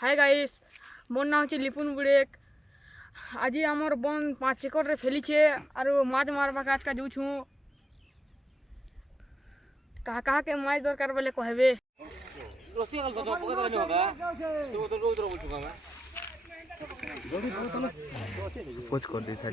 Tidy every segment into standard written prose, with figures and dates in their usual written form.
Hi guys मोर नाम है लिपुन बुड़ेक। आज आमर बन 5 एकड़ फैलीछे और माछ मारवा आज का जूँ कहा कहा के माछ दरकार बोले कहबे पोच कर दी था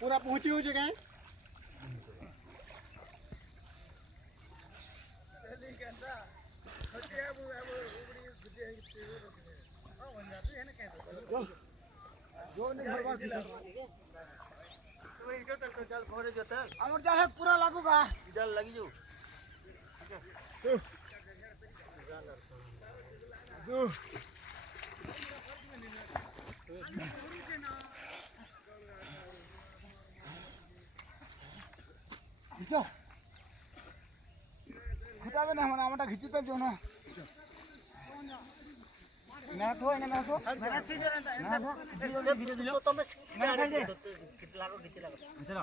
पूरा पहुंची हो जगह আমার জাল পুরা লাগুগা জাল লাগি যাও खींचो खिंचावे ना हमारा हमारा खींची तो जो ना ना तो है ना तो मेरा चीज है ना तो मैं कितना को खींचे लगा चलो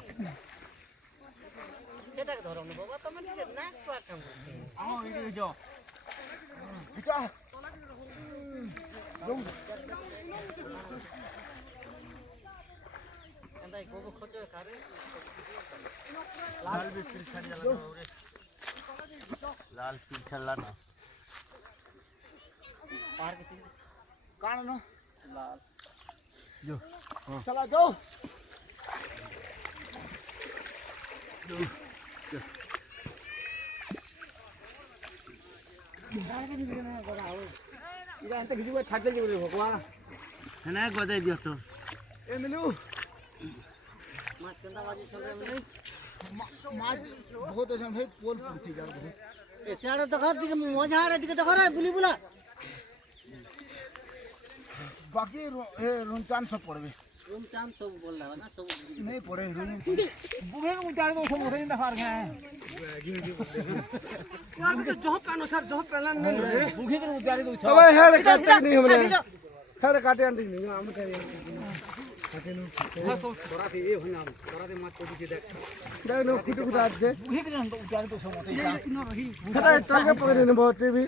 सेटा के धरो ना बाबा तो मैं ना क्या काम आओ इधर जो खींचो जो अंदर को खोजो करे लाल भी फिर छड़ लगा रे लाल फिर छड़ला ना पार के कान नो लाल जो चला जो दाल के निकले ना गड़ा हो इरा अंत खिजु छाड़ दे जो भगवान है ना गदे दियो तो ए मिलू माछ कंदा बाजी चल रहा है माछ बहुत अच्छा भाई पोल पुरती जा रही है ए सारे तो खा दिके मजा आ रहा दिके देखो रे बुली बुला बाकी ए रुमचान सब पड़बे रुमचान सब बोल रहा ना सब नहीं पड़े रुम बुढ़े को उतार दो सब उठे ना फार गए यार तो जो पानो सर जो पहला नहीं बुढ़े को उतार दो अबे हेड काटे नहीं हमने हेड काटे नहीं हम करे सब थोड़ा से ये होना थोड़ा से मत को दे देख नो कुछ उतार दे बुढ़े को उतार दो सब उठे ना रही खड़ा टाके पकड़े ने बहुत भी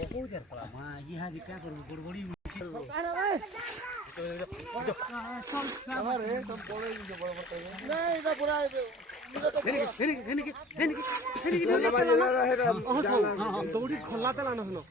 को जर पड़ा मां ये हां क्या करूं गड़बड़ी हमारे तुम बोले जो बड़ा नहीं ना पूरा दौड़ी खोला तला न हलो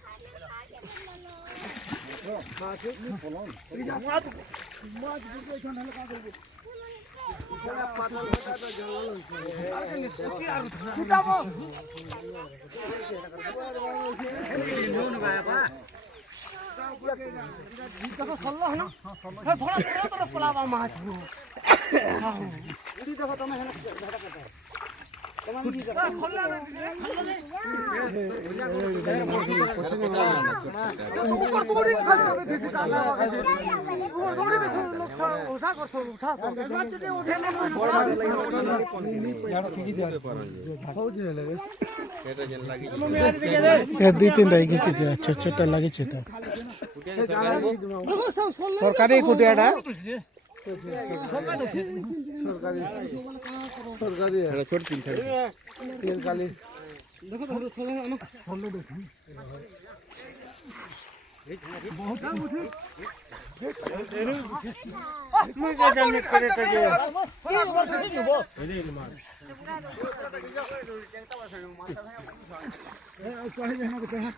छोटा लगे सरकारी कुटियाटा सरकारी है छोट पिन छड़ तेल काली देखो तो सोले ना सोले दे बहुत मैं क्या जानने करे तो जो चढ़े जाना को चढ़ा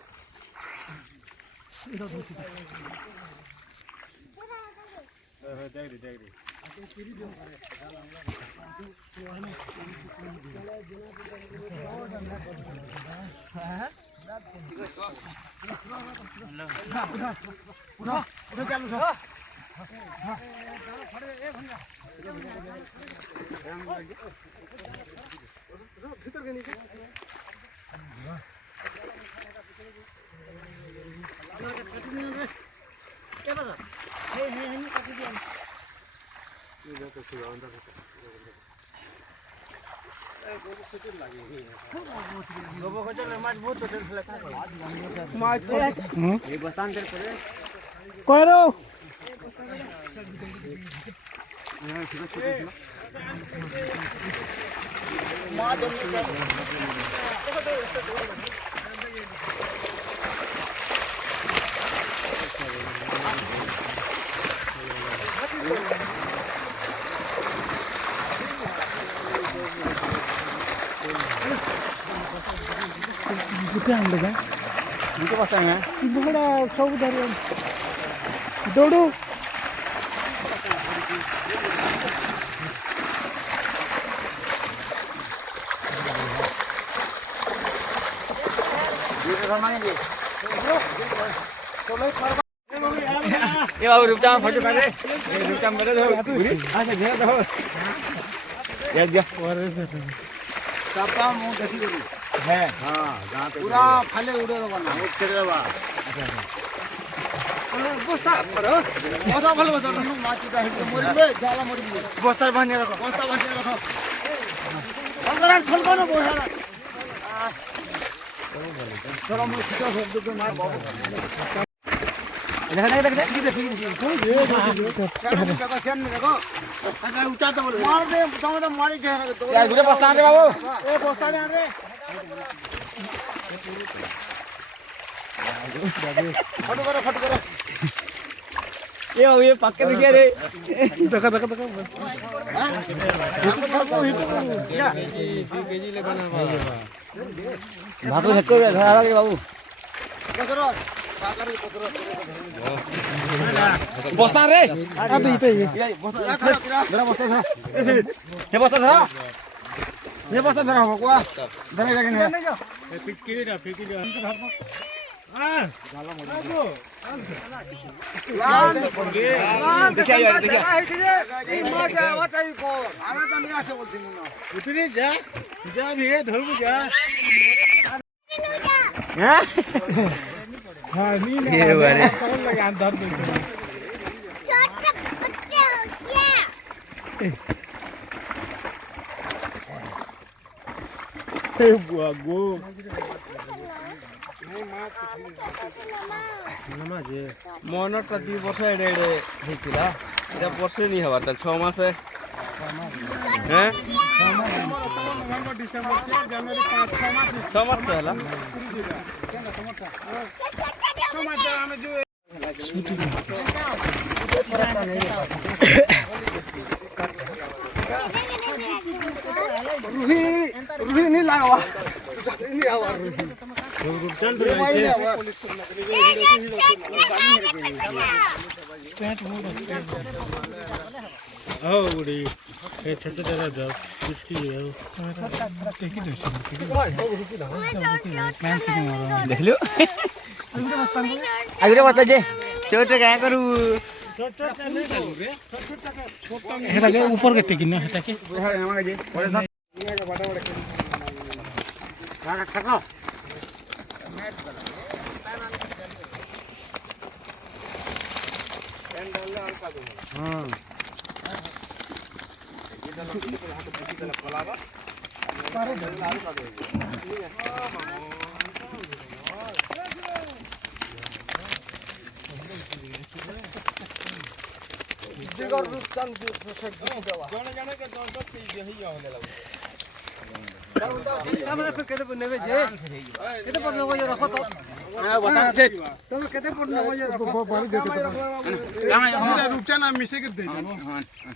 भीतर के नीचे क्या बता है नहीं काटी दिया ये तो सुरा अंदर কয় রে গুটে আনলে গা দুটো বস্তা হ্যাঁ বড়া সব ধরে দৌড়ু ये बाबू रुपचा फोटो काटे रुपचा मेरे दो अच्छा घेर दो ये गया सबका मुंह देखी है हां जहां पे पूरा फले उड़े दो बना उड़ चले दो बस्ता करो बस्ता फल बस्ता नु माची का है मोरी में जाला मोरी में बस्ता बांधे रखो अंदर छोड़ को बोला चलो मैं सीधा शब्द को मार बाबू देखो मार दे तो मारी जाए यार गुरे बस्ता रे बाबू ए बस्ता रे रे फोटो करो ये पक्के दिखे रे देखा केजी ले बना भागो धक्को धरा रे बाबू बस्ता रे अब इते ये बस्ता धरा बकुआ धरा जाके नहीं हाँ नी ना ये बारे कौन लगा अंदर दे ए बुआ गो মনটা 2 বছর এড়ে এড়ে হইছিল এটা বছর নি হবার তাহলে 6 মাসে হ্যাঁ নভেম্বর ডিসেম্বর জানুয়ারি 5-6 মাস 6 মাস তো হলা रूही नहीं लगावा नहीं आवा ओ उड़ी ए छोटे तेरा जब किसकी है टेकी दे देख लो आगे बस्ता जे छोटे क्या करू हेटा के ऊपर के टेकी ना हेटा के मिसे के दे